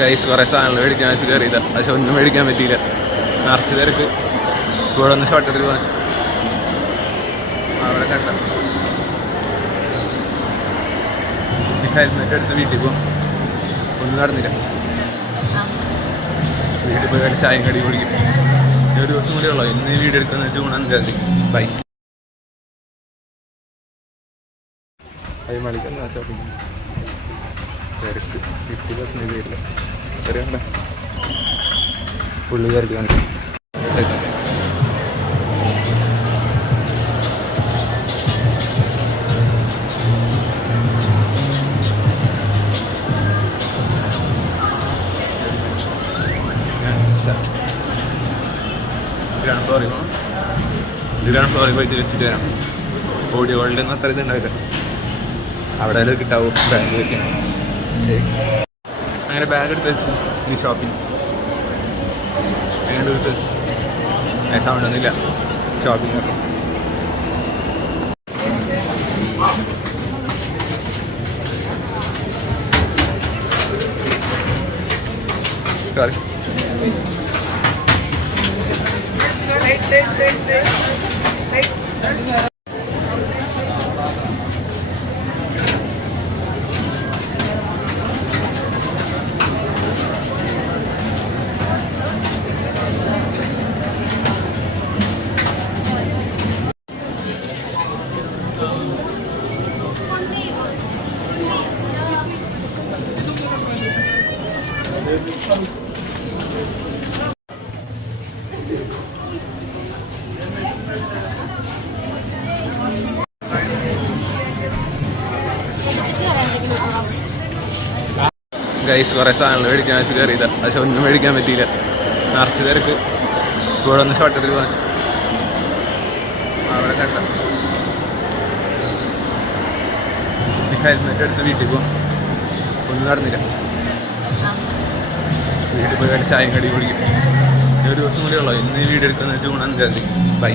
Guys കുറേ സാധനങ്ങൾ മേടിക്കാൻ വെച്ച് കയറിയതാ. പക്ഷെ ഒന്നും മേടിക്കാൻ പറ്റിയില്ല. നിറച്ച് തിരക്ക്. ഇവിടെ ഒന്ന് ഷോർട്ട് എടുത്ത് വാങ്ങിച്ചു അവിടെ കണ്ട. ഹെൽമെറ്റ് എടുത്ത് വീട്ടിൽ പോകും ഒന്നും നടന്നില്ല. വീട്ടിൽ പോയി വല്ല ചായയും കടി കുടിക്കും. ഇനി ഒരു ദിവസം കൂടി ഉള്ളൂ. ഇന്ന് വീഡിയോ എടുക്കുന്ന വെച്ച് ഗുണം കരുതി ബൈ അത് മളിക്കുന്ന ഷോപ്പിംഗ് തിരക്ക്. പെർസെന്റേജ് വരില്ല. അറിയണ്ട പുള്ളി തിരക്ക് കാണിക്കും ഗ്രൗണ്ട് ഫ്ലോറിൽ വരാം. ഓഡിയോ വേൾഡ് അത്ര ഇതുണ്ടാവില്ല. അവിടെ കിട്ടാവും. വെക്കാൻ അങ്ങനെ ബാഗ് എടുത്ത് വെച്ച് ഈ ഷോപ്പിംഗ് എങ്ങനെ വിട്ട് സൗണ്ട് ഒന്നുമില്ല ഷോപ്പിംഗ് ഒക്കെ. ഗൈസ് കുറേ സാധനങ്ങൾ മേടിക്കാൻ വെച്ച് കയറിയില്ല പക്ഷെ ഒന്നും മേടിക്കാൻ പറ്റിയില്ല. നിറച്ച് തിരക്ക്. ഇവിടെ ഒന്ന് ഷോർട്ട് എടുത്ത് വാങ്ങിച്ചു അവിടെ കണ്ട? ഹെൽമെറ്റ് എടുത്ത് വീട്ടിൽ പോകും ഒന്നും നടന്നില്ല. വീട്ടിൽ പോയി വേണ്ട ചായം കടി കുടിക്കും. ഇനി ഒരു ദിവസം കൂടി ഉള്ളൂ. ഇന്ന് ഈ വീഡിയോ എടുക്കുന്ന വെച്ച് ഗുണം കരുതി ബൈ